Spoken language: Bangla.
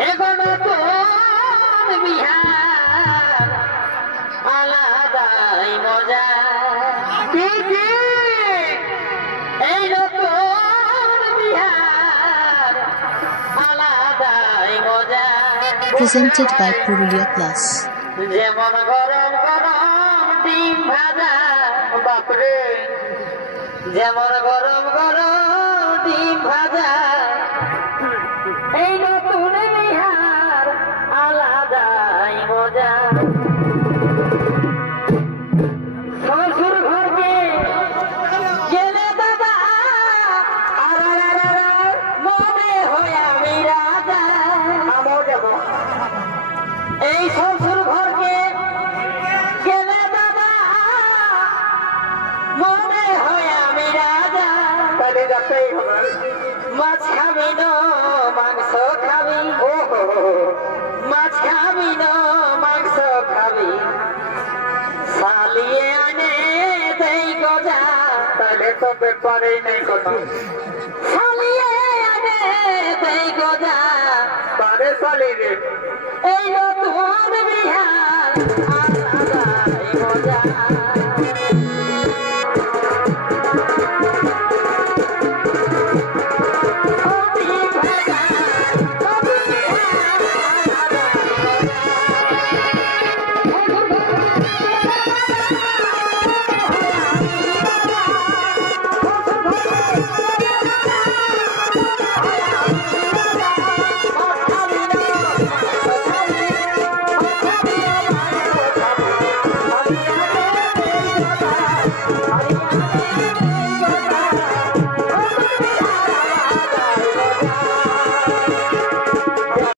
এখনো তোর বিহার আলাদাই মজা এই নতুন বিহার আলাদাই মজা presented by Purulia Plus যেমন গরম গরম ডিম ভাজা বাপরে যেমন গরম গরম ডিম ভাজা এই নতুন বিহার আলাদাই মজা শ্বশুর ঘরকে গেলে দাদা মনে হয় আমি রাজা আমও যাব এই শ্বশুর ঘরকে গেলে দাদা মনে হয় আমি রাজা তাহলে যাতেই হবে মাছ খাবি না মাংস খাবি মাছ খাবি না মাংস খাবি সালিয়ে আনে দেই গজা তাহলে তো ব্যাপারেই নেই কথা সালিয়ে আনে দেই গজা তারে সালি রে এই নতুন বিহার